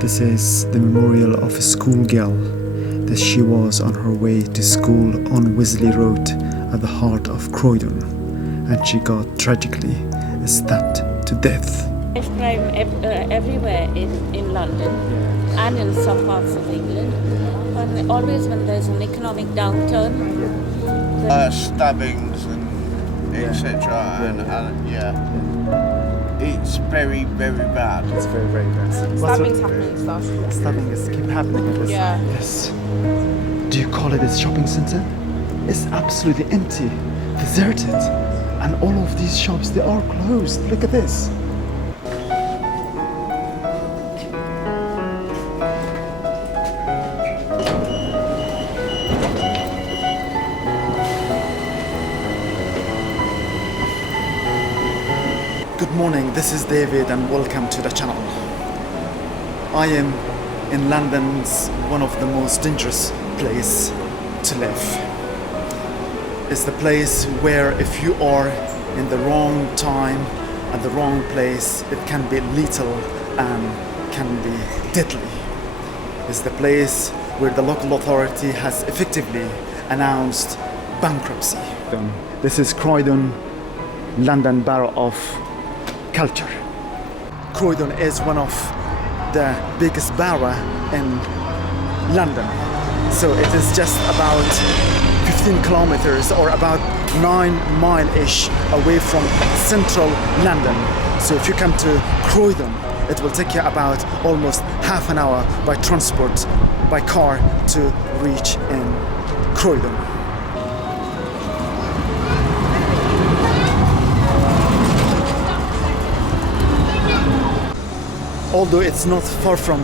This is the memorial of a schoolgirl that she was on her way to school on Wesley Road at the heart of Croydon, and she got tragically stabbed to death. There's crime everywhere in London and in some parts of England. And always when there's an economic downturn, stabbings and etc. It's very, very bad. It's very, very bad. Stabbings happening and stuff. Stabbings keep happening. Yeah. Yes. Do you call it a shopping center? It's absolutely empty, deserted, and all of these shops, they are closed. Look at this. Good morning, this is David and welcome to the channel. I am in London's one of the most dangerous place to live. It's the place where if you are in the wrong time at the wrong place, it can be lethal and can be deadly. It's the place where the local authority has effectively announced bankruptcy. This is Croydon, London Borough of Culture. Croydon is one of the biggest borough in London. So it is just about 15 kilometers or about 9 mile-ish away from central London. So if you come to Croydon, it will take you about almost half an hour by transport, by car to reach in Croydon. Although it's not far from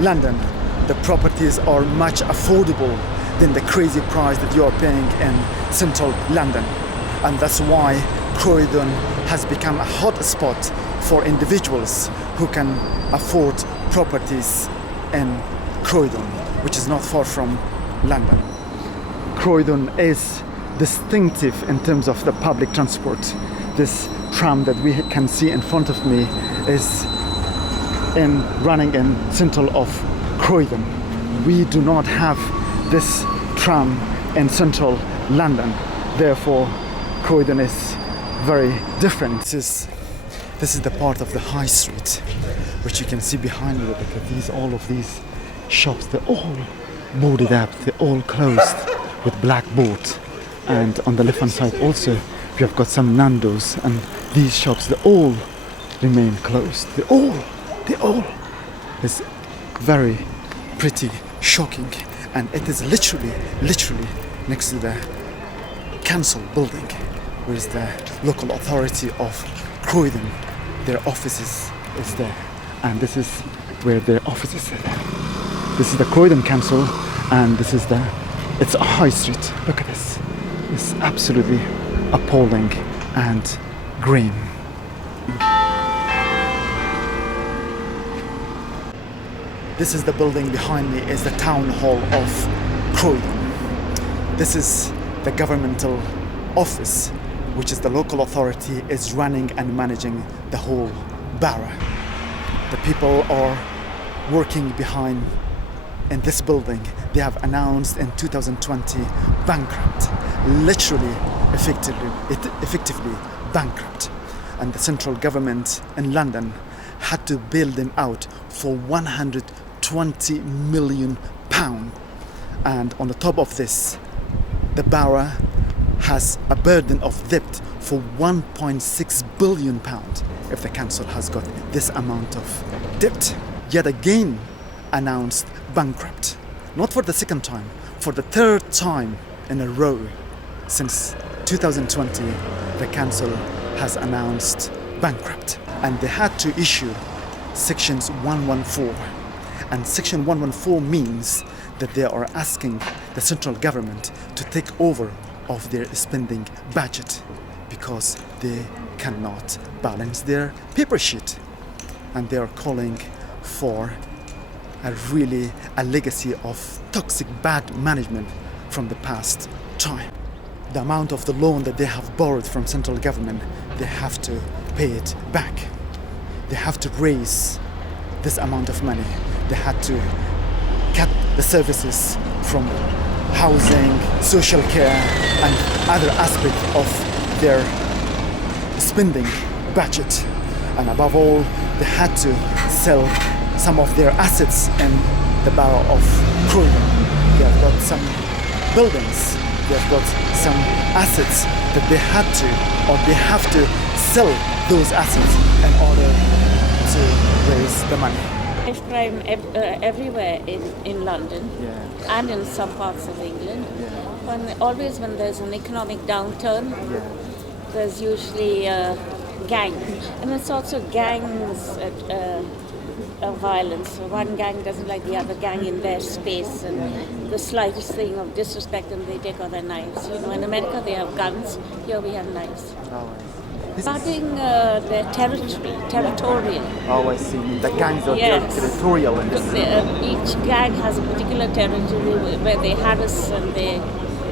London, the properties are much affordable than the crazy price that you are paying in central London. And that's why Croydon has become a hot spot for individuals who can afford properties in Croydon, which is not far from London. Croydon is distinctive in terms of the public transport. This tram that we can see in front of me is running in central of Croydon. We do not have this tram in central London. Therefore, Croydon is very different. This is the part of the high street, which you can see behind me. Look at all of these shops. They're all boarded up. They're all closed with black boards. And on the left-hand side also, we have got some Nando's, and these shops, they all remain closed. They all is very pretty shocking, and it is literally next to the council building, where is the local authority of Croydon. Their offices is there, and this is where their offices are. This is the Croydon Council, and it's a high street. Look at this. It's absolutely appalling and grim. This is the building behind me, is the town hall of Croydon. This is the governmental office, which is the local authority is running and managing the whole borough. The people are working behind in this building. They have announced in 2020 bankrupt, literally effectively bankrupt. And the central government in London had to bail them out for £120 million. And on the top of this, the borough has a burden of debt for £1.6 billion if the council has got this amount of debt. Yet again announced bankrupt. Not for the second time, for the third time in a row since 2020, the council has announced bankrupt. And they had to issue sections 114. And section 114 means that they are asking the central government to take over of their spending budget because they cannot balance their paper sheet. And they are calling for a legacy of toxic bad management from the past time. The amount of the loan that they have borrowed from central government, they have to pay it back. They have to raise this amount of money. they had to cut the services from housing, social care, and other aspects of their spending budget. And above all, they had to sell some of their assets in the borough of Croydon. They have got some buildings, they have got some assets that they had to, or they have to sell those assets in order to raise the money. Knife crime everywhere in London and in some parts of England. Always when there's an economic downturn, there's usually gang, and it's also gangs of violence. So one gang doesn't like the other gang in their space, and the slightest thing of disrespect, and they take out their knives. You know, in America they have guns. Here we have knives. Regarding their territorial. Oh, I see. The gangs are territorial. Each gang has a particular territory where they harass and they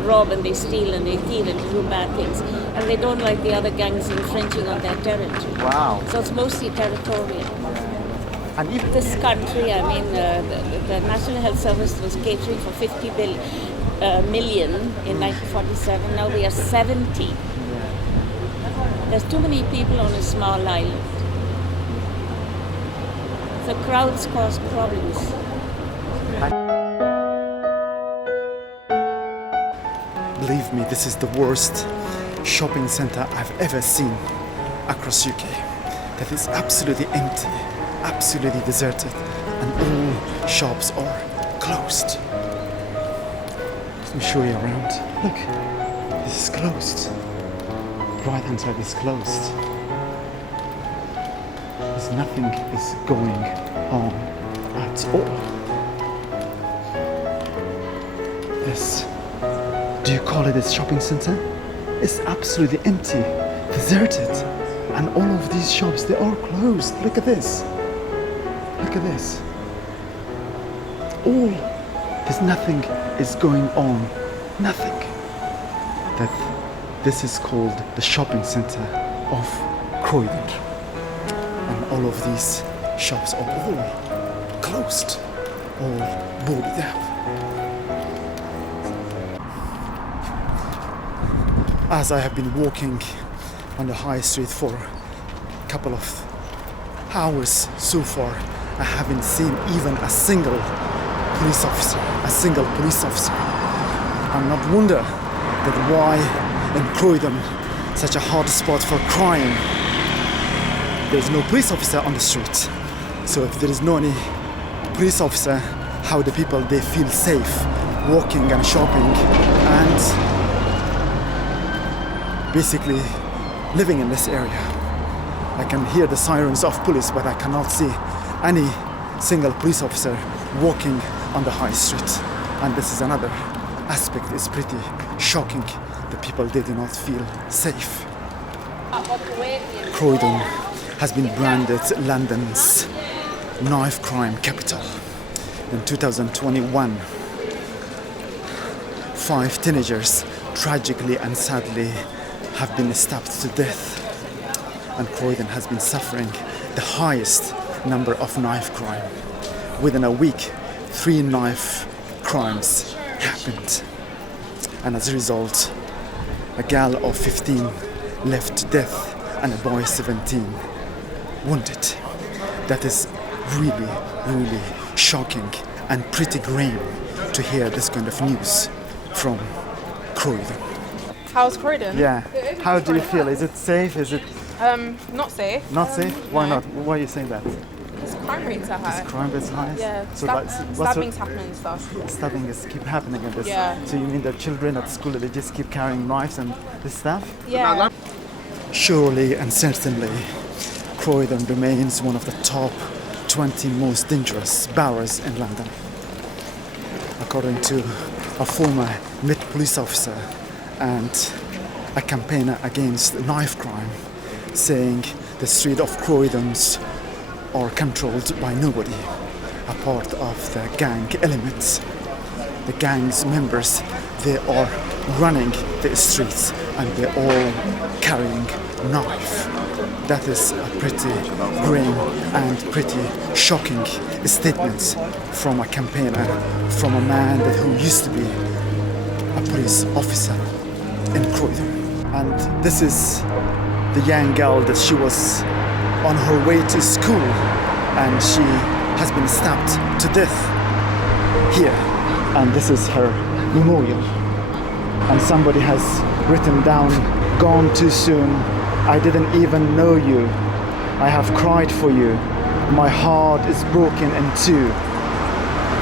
rob and they steal and they thieve and do bad things. And they don't like the other gangs infringing on their territory. Wow. So it's mostly territorial. And if This country, I mean, the National Health Service was catering for 50 million in 1947. Now we are 70. There's too many people on a small island. So crowds cause problems. Believe me, this is the worst shopping center I've ever seen across UK. That is absolutely empty, absolutely deserted, and all shops are closed. Let me show you around. Look, this is closed. Right hand side is closed. There's nothing is going on at all. This, do you call it a shopping center? It's absolutely empty, deserted, and all of these shops, they are closed. Look at this. Look at this. There's nothing is going on. Nothing. This is called the shopping center of Croydon. And all of these shops are all closed, all boarded up. As I have been walking on the high street for a couple of hours so far, I haven't seen even a single police officer, I'm not wonder that why in Croydon, such a hot spot for crime, there's no police officer on the street. So if there is no any police officer, how the people they feel safe walking and shopping and basically living in this area. I can hear the sirens of police, but I cannot see any single police officer walking on the high street. And this is another aspect, it's pretty shocking. The people, they do not feel safe. Croydon has been branded London's knife crime capital. In 2021, 5 teenagers tragically and sadly have been stabbed to death. And Croydon has been suffering the highest number of knife crime. Within a week, 3 knife crimes happened. And as a result, a girl of 15 left to death and a boy 17 wounded. That is really, really shocking and pretty grim to hear this kind of news from Croydon. How's Croydon? Yeah. How do you feel? Is it safe? Is it Not safe. not safe? Why no. not? Why are you saying that? Because crime rates are high. Crime is high? Yeah, So what's stabbings happening and stuff. stabbing is keep happening in this. Yeah. So you mean that children at school, they just keep carrying knives and this stuff? Yeah. Surely and certainly, Croydon remains one of the top 20 most dangerous boroughs in London. According to a former Met police officer and a campaigner against knife crime, saying the street of Croydons are controlled by nobody, a part of the gang elements. The gang's members, they are running the streets and they're all carrying knife. That is a pretty grim and pretty shocking statement from a campaigner, from a man who used to be a police officer in Croydon. And this is the young girl that she was on her way to school and she has been stabbed to death here. And this is her memorial. And somebody has written down, "Gone too soon. I didn't even know you. I have cried for you. My heart is broken in two.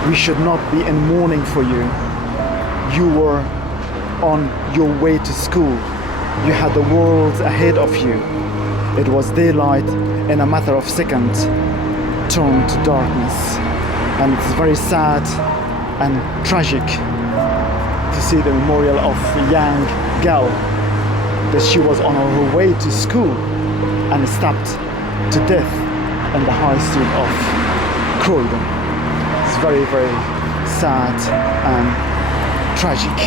We should not be in mourning for you. You were on your way to school. You had the world ahead of you. It was daylight in a matter of seconds turned to darkness." And it's very sad and tragic to see the memorial of a young girl that she was on her way to school and stabbed to death in the high street of Croydon. It's very, very sad and tragic.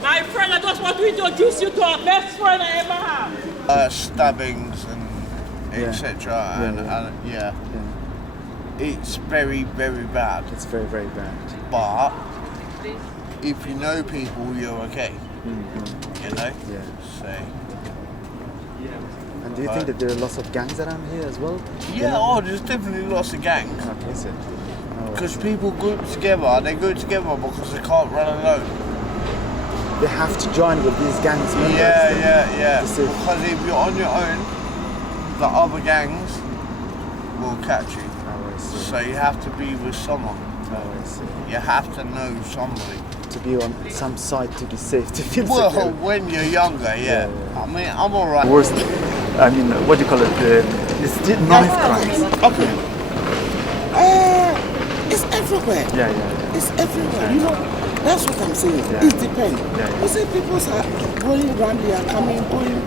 My friend, I just want to introduce you to our best friend I ever have. Stabbings and etc. And yeah, it's very, very bad. It's very, very bad. But if you know people, you're okay. You know? Yeah. So, And do you think that there are lots of gangs around here as well? yeah, there's definitely lots of gangs. Okay, so. Because people group together, they go together because they can't run alone. They have to join with these gangs members. Yeah. To see. Because if you're on your own, the other gangs will catch you. Oh, I see. So you have to be with someone. Oh, I see. You have to know somebody. To be on some side to be safe, to feel Well, secure. when you're younger, yeah. I mean, I'm alright. Worst, I mean, what do you call it? It's knife crimes. Okay. It's everywhere. Yeah. It's everywhere. You know, that's what I'm saying. Yeah. It depends. Yeah. You see, people are going around, they are coming, going.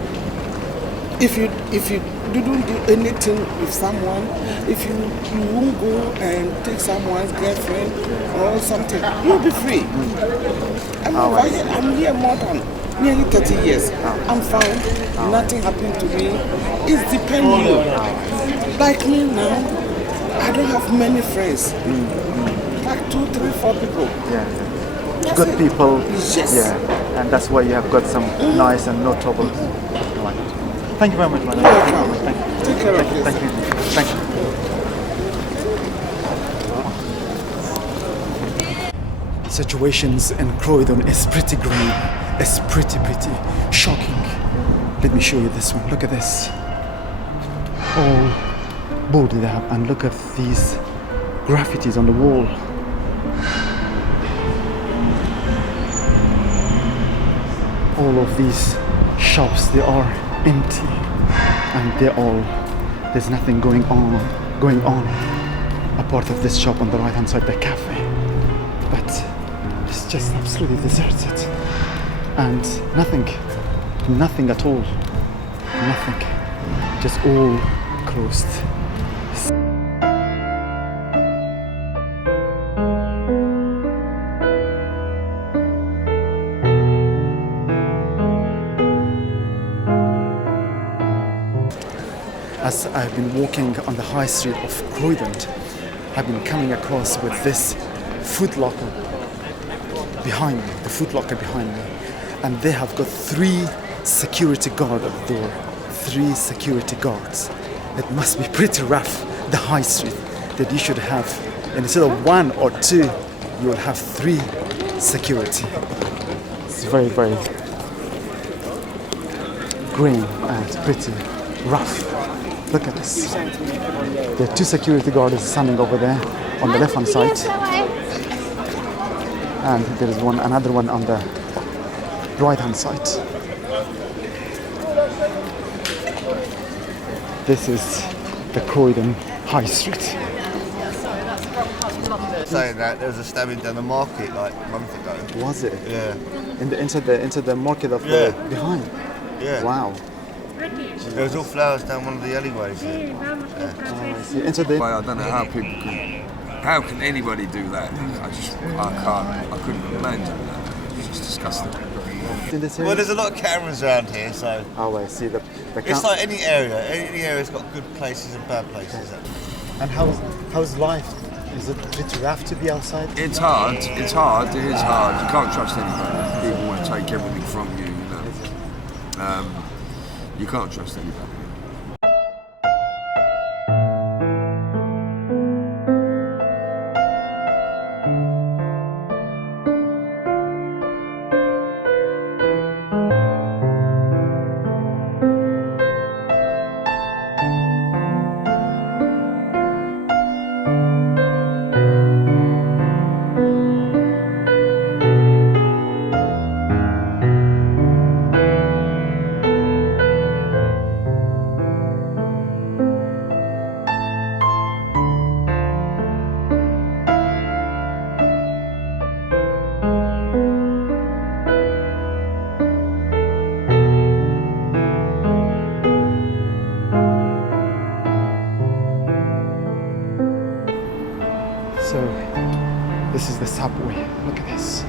If you don't do anything with someone, if you won't go and take someone's girlfriend or something, you'll be free. I'm here more than nearly 30 years. I'm fine. Nothing happened to me. It depends you. Like me now, I don't have many friends. Like 2, 3, 4 people. Yeah. That's Good it. people. Yes. Yeah. And that's why you have got some nice and no trouble. Like it. Thank you very much, madam. You're welcome. Take care of yourself. Thank you. Thank you. Situations in Croydon is pretty grim. It's pretty shocking. Let me show you this one. Look at this. All boarded up, and look at these graffitis on the wall. All of these shops, they are empty, and there's nothing going on apart of this shop on the right hand side, the cafe, but it's just absolutely deserted and nothing at all, nothing, just all closed. As I've been walking on the high street of Croydon, I've been coming across with this Foot Locker behind me, and they have got 3 security guards at the door. 3 security guards. It must be pretty rough, the high street, that you should have, instead of 1 or 2, you will have 3 security. It's very grim and pretty rough. Look at this. There are 2 security guards standing over there on the left hand side, and there is another one on the right hand side. This is the Croydon High Street. Saying that, there was a stabbing down the market like a month ago. Was it? Yeah. Into the market of the behind. Yeah. Wow. There was all flowers down one of the alleyways here. I see. Into the I don't know how people can. How can anybody do that? I couldn't imagine that. It's just disgusting. In this area? Well, there's a lot of cameras around here, so Oh, I see. The it's like any area. Any area's got good places and bad places. And how's life? Is it pretty rough to be outside? It's hard. It's hard. It is hard. You can't trust anybody. People want to take everything from you. You know. You can't trust anybody. So, this is the subway. Look at this.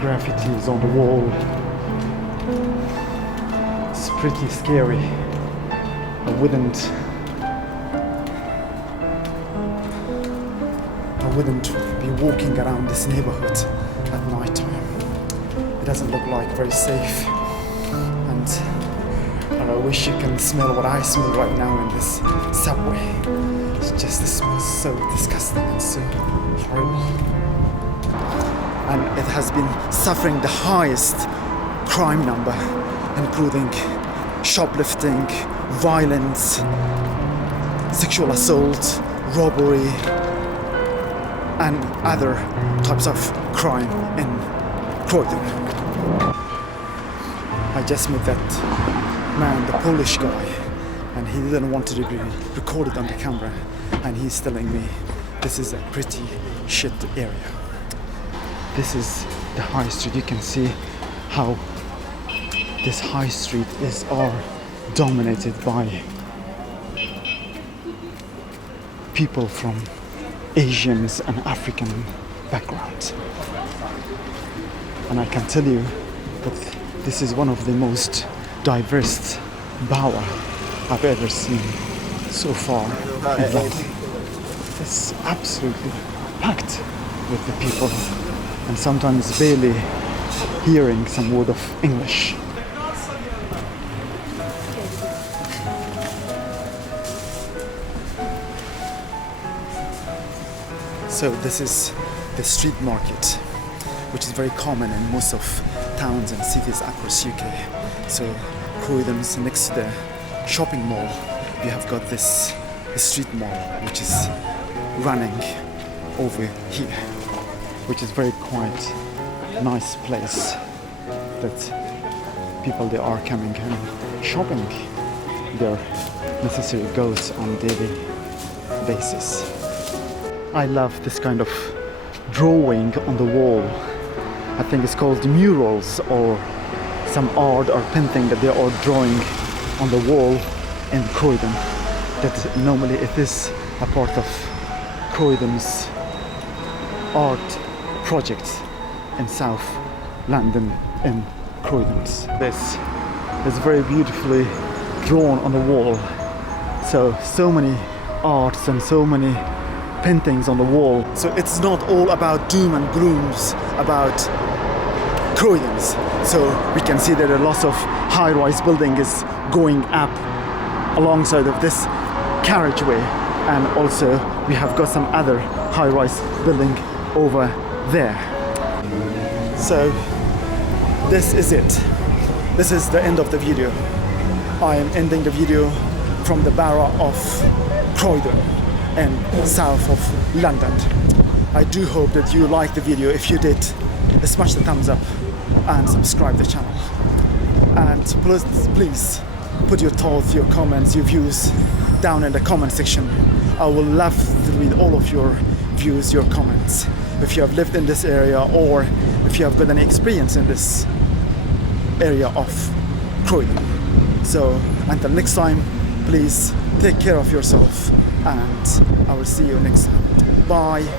Graffitis on the wall. It's pretty scary. I wouldn't be walking around this neighborhood at night time. It doesn't look like very safe, and I wish you can smell what I smell right now in this subway. It's just, it smells so disgusting and so horrible. And it has been suffering the highest crime number, including shoplifting, violence, sexual assault, robbery, and other types of crime in Croydon. I just met that man, the Polish guy, and he didn't want to be recorded on the camera, and he's telling me this is a pretty shit area. This is the high street. You can see how this high street is all dominated by people from Asians and African backgrounds. And I can tell you that this is one of the most diverse borough I've ever seen so far in London. It's absolutely packed with the people, and sometimes barely hearing some word of English. So this is the street market, which is very common in most of towns and cities across UK. So Croydon's next to the shopping mall, you have got this street mall, which is running over here, which is very quite nice place that people they are coming and shopping their necessary goods on a daily basis. I love this kind of drawing on the wall. I think it's called murals or some art or painting that they are drawing on the wall in Croydon. That normally it is a part of Croydon's art project in South London in Croydon. This is very beautifully drawn on the wall. So many arts and so many paintings on the wall. So it's not all about doom and glooms about Croydons. So we can see that a lot of high-rise building is going up alongside of this carriageway, and also we have got some other high-rise building over there. So this is it. This is the end of the video. I am ending the video from the borough of Croydon and south of London. I do hope that you liked the video. If you did, smash the thumbs up and subscribe the channel. And please put your thoughts, your comments, your views down in the comment section. I will love to read all of your views, your comments. If you have lived in this area or if you have got any experience in this area of Croydon. So until next time, please take care of yourself, and I will see you next time. Bye.